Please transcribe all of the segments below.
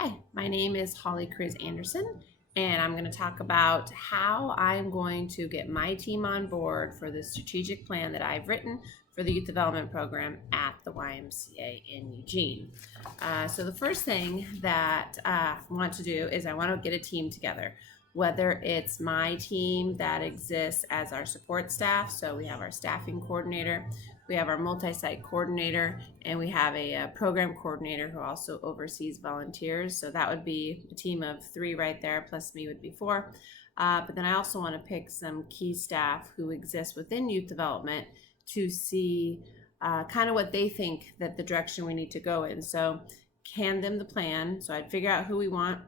Hi, my name is Kriz-Anderson, and I'm going to talk about how I'm going to get my team on board for the strategic plan that I've written for the youth development program at the YMCA in Eugene. So the first thing that I want to do is I want to get a team together, whether it's my team that exists as our support staff. So we have our staffing coordinator, we have our multi-site coordinator, and we have a program coordinator who also oversees volunteers. So that would be a team of 3 right there, plus me would be 4. But then I also want to pick some key staff who exist within youth development to see kind of what they think that the direction we need to go in. So hand them the plan. So I'd figure out who we want,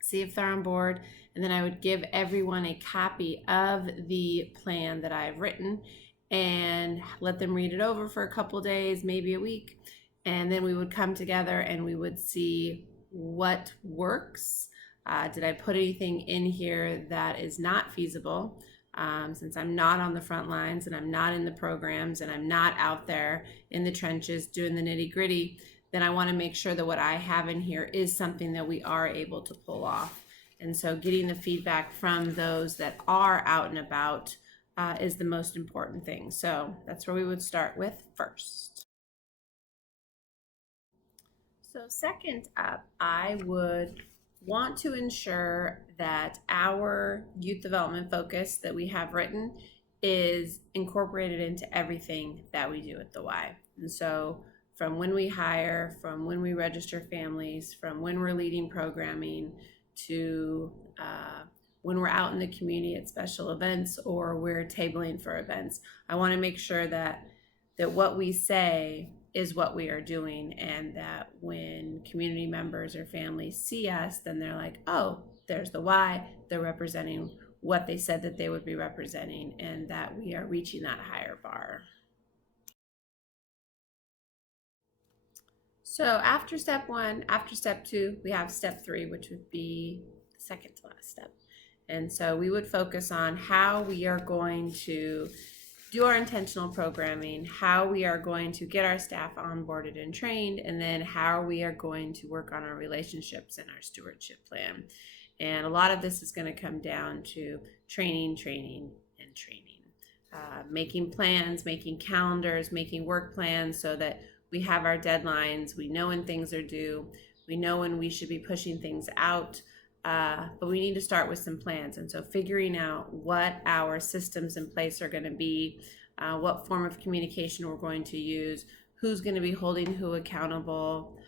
see if they're on board, and then I would give everyone a copy of the plan that I've written and let them read it over for a couple days, maybe a week, and then we would come together and we would see what works. Did I put anything in here that is not feasible? Since I'm not on the front lines and I'm not in the programs and I'm not out there in the trenches doing the nitty gritty, then I want to make sure that what I have in here is something that we are able to pull off. And so getting the feedback from those that are out and about is the most important thing. So that's where we would start with first. So second up, I would want to ensure that our youth development focus that we have written is incorporated into everything that we do at the Y. And so from when we hire, from when we register families, from when we're leading programming, to when we're out in the community at special events or we're tabling for events, I want to make sure that what we say is what we are doing, and that when community members or families see us, then they're like, oh, there's the Y, they're representing what they said that they would be representing, and that we are reaching that higher bar. So after step 1, after step 2, we have step 3, which would be the second to last step. And so we would focus on how we are going to do our intentional programming, how we are going to get our staff onboarded and trained, and then how we are going to work on our relationships and our stewardship plan. And a lot of this is going to come down to training, and training. Making plans, making calendars, making work plans so that we have our deadlines, we know when things are due, we know when we should be pushing things out, but we need to start with some plans. And so figuring out what our systems in place are going to be, what form of communication we're going to use, who's going to be holding who accountable,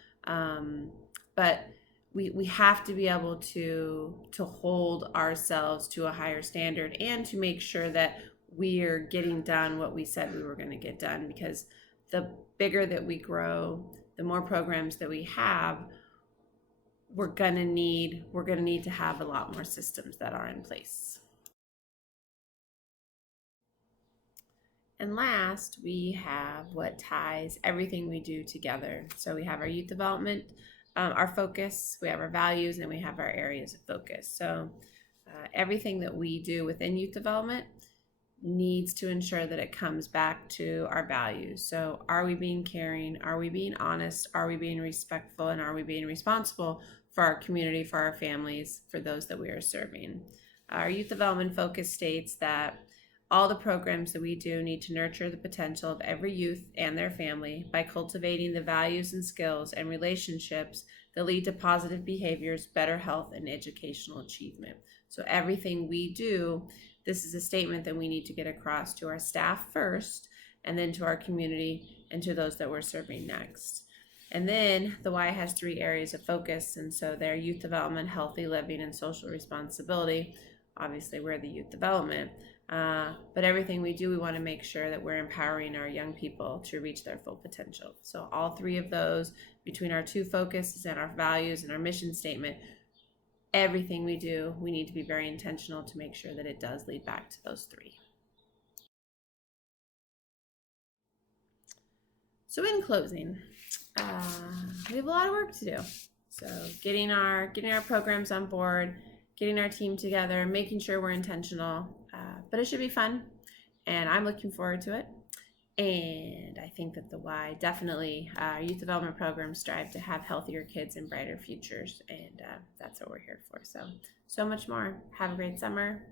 but we have to be able to hold ourselves to a higher standard and to make sure that we are getting done what we said we were going to get done, because the bigger that we grow, the more programs that we have, we're gonna need to have a lot more systems that are in place. And last, we have what ties everything we do together. So we have our youth development, our focus, we have our values, and we have our areas of focus. So everything that we do within youth development needs to ensure that it comes back to our values. So are we being caring? Are we being honest? Are we being respectful? And are we being responsible for our community, for our families, for those that we are serving? Our youth development focus states that all the programs that we do need to nurture the potential of every youth and their family by cultivating the values and skills and relationships that lead to positive behaviors, better health, and educational achievement. So everything we do, this is a statement that we need to get across to our staff first, and then to our community and to those that we're serving next. And then the Y has 3 areas of focus, and so they're youth development, healthy living, and social responsibility. Obviously, we're the youth development, but everything we do, we want to make sure that we're empowering our young people to reach their full potential. So all 3 of those, between our 2 focuses and our values and our mission statement, everything we do, we need to be very intentional to make sure that it does lead back to those 3. So in closing, we have a lot of work to do. So getting our programs on board, getting our team together, making sure we're intentional, but it should be fun, and I'm looking forward to it. And I think that the why, definitely, our youth development programs strive to have healthier kids and brighter futures, and that's what we're here for. So much more. Have a great summer.